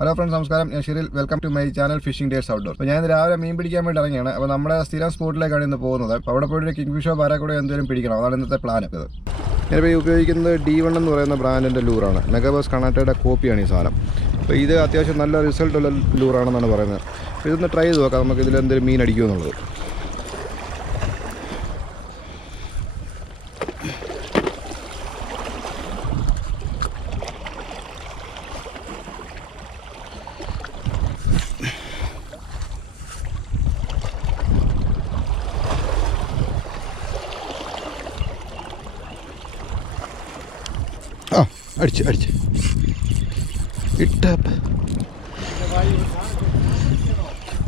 Hello friends നമസ്കാരം. ഞാൻ Shiril. Welcome to my channel fishing days outdoor അപ്പോൾ ഞാൻ രാവിലെ മീൻ പിടിക്കാൻ വേണ്ടി ഇറങ്ങിയാണ്. അപ്പോൾ നമ്മുടെ സ്ഥിരം സ്പോട്ടിലേക്കാണ് ഇന്ന് പോകുന്നത്. അപ്പോൾ അവിടെ പോയിട്ട് കിങ് ഫിഷോ പാരാക്കൂടെ എന്തെങ്കിലും പിടിക്കണം. അതാണ് ഇന്നത്തെ പ്ലാൻ ഒക്കെ. ഞാനിപ്പോൾ ഉപയോഗിക്കുന്നത് ഡി വൺ എന്ന് പറയുന്ന ബ്രാൻഡിന്റെ ലൂറാണ് മെഗാബസ് കണാട്ടയുടെ കോപ്പിയാണ് ഈ സാധനം. അപ്പോൾ ഇത് അത്യാവശ്യം നല്ല റിസൾട്ടുള്ള ലൂറാണെന്നാണ് പറയുന്നത്. അപ്പോൾ ഇതൊന്ന് ട്രൈ ചെയ്ത് നോക്കാം. നമുക്ക് ഇതിൽ എന്തെങ്കിലും മീൻ അടിക്കുമോ അടിച്ച് അടിച്ച്. ഇട്ട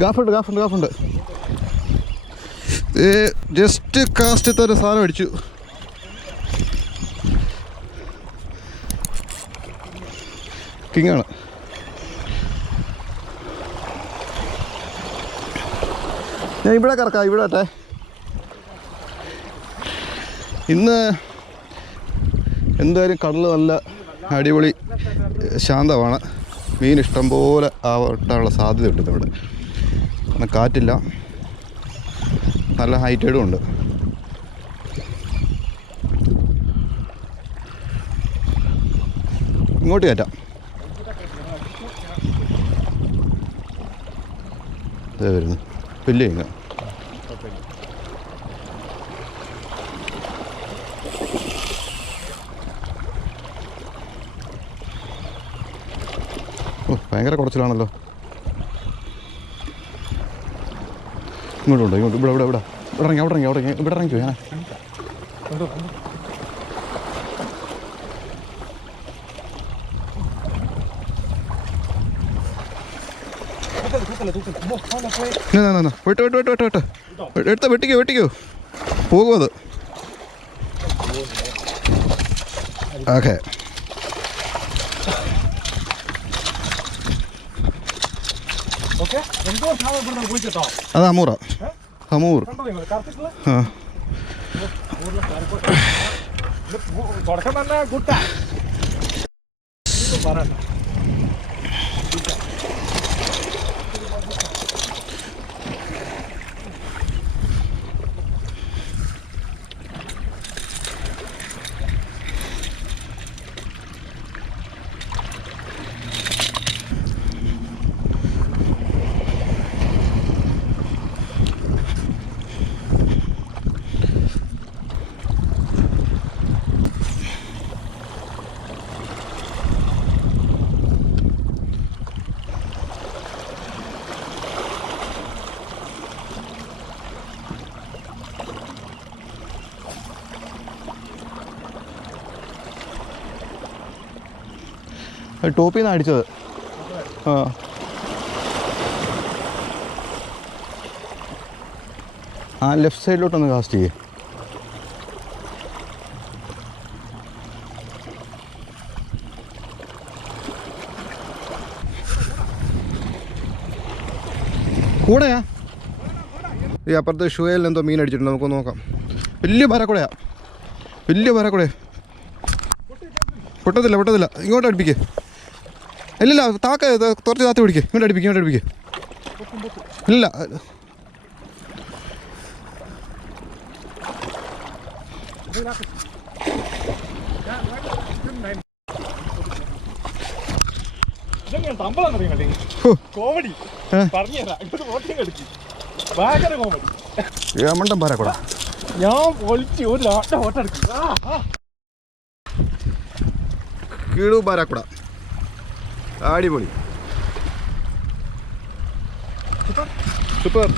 ഗാഫുണ്ട് ഗാഫുണ്ട് ഗാഫുണ്ട്. ഏ ജസ്റ്റ് കാസ്റ്റ് തന്നെ സാധനം അടിച്ചു. കിങ്ങാണ് ഞാൻ ഇവിടെ കറക്കാം ഇവിടെ ആട്ടെ ഇന്ന് എന്തായാലും കടൽ നല്ല അടിപൊളി ശാന്തമാണ്. മീൻ ഇഷ്ടം പോലെ ആവട്ടാനുള്ള സാധ്യതയുണ്ട് ഇവിടെ. കാരണം കാറ്റില്ല. നല്ല ഹൈറ്റേഡും ഉണ്ട്. ഇങ്ങോട്ട് കയറ്റാം. ഇതേ വരുന്നു വലിയ ഇങ്ങ ഭയങ്കര കുറച്ചിലാണല്ലോ. ഇങ്ങോട്ടുണ്ടോ? ഇങ്ങോട്ട് ഇവിടെ ഇവിടെ ഇവിടെ. ഇവിടെ ഇറങ്ങി അവിടെ ഇറങ്ങി അവിടെ ഇറങ്ങി. ഇവിടെ ഇറങ്ങിക്കോ ഞാൻ. വിട്ട് വിട്ട് വിട്ട് വിട്ട് വിട്ട് എടുത്ത വെട്ടിക്കോ വെട്ടിക്കോ. പോകും അത്. ഓക്കെ ഓക്കെ എന്തോ സാധനം ഇവിടുന്ന് കുളിച്ചിട്ടോ അത് അമൂറ. അമൂർ. ആ. തുടക്കം തന്നെ ഗുട്ടാ പറയണ്ട. ടോപ്പിൽ നിന്ന് അടിച്ചത്. ആ. ആ ലെഫ്റ്റ് സൈഡിലോട്ടൊന്ന് കാസ്റ്റ് ചെയ്യേ. കൂടെയാ? ഈ അപ്പുറത്തെ ഷുവയിൽ എന്തോ മീൻ അടിച്ചിട്ടുണ്ട്. നമുക്ക് നോക്കാം. വലിയ പരക്കുടയാ വലിയ പരക്കുടയാ പൊട്ടത്തില്ല പൊട്ടത്തില്ല ഇങ്ങോട്ട് അടുപ്പിക്ക്. ഇല്ലില്ല താക്ക തുറച്ച് താത്തി പിടിക്കുക ഇങ്ങോട്ട് അടുപ്പിക്ക് ഇങ്ങോട്ട് അടുപ്പിക്ക്. ഇല്ല. കോമഡി ഞാൻ പൊളിച്ച് ഒരു ആട്ട ഫോട്ടോ എടുക്കി. കീഴു പാരാക്കുട അടിപൊളി. സൂപ്പർ.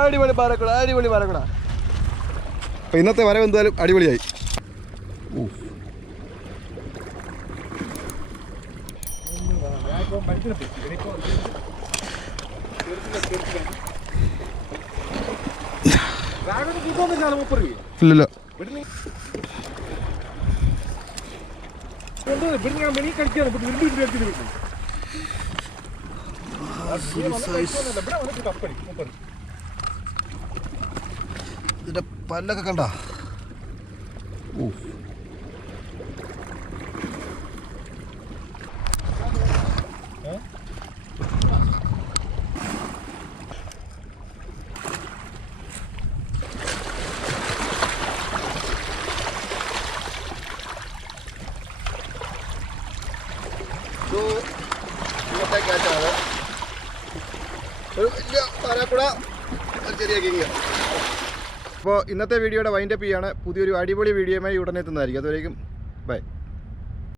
അടിപൊളി പാറക്കുട അടിപൊളി പാറക്കുട അപ്പം ഇന്നത്തെ വരവ് എന്തായാലും അടിപൊളിയായി. ഇല്ലല്ല ഇതിന്റെ പല്ലൊക്കെ കണ്ട? ഓ. അപ്പോൾ ഇന്നത്തെ വീഡിയോയുടെ വൈൻഡപ്പ് ചെയ്യാണ്. പുതിയൊരു അടിപൊളി വീഡിയോയുമായി ഉടനെ എത്തുന്നതായിരിക്കും അതുവരേക്കും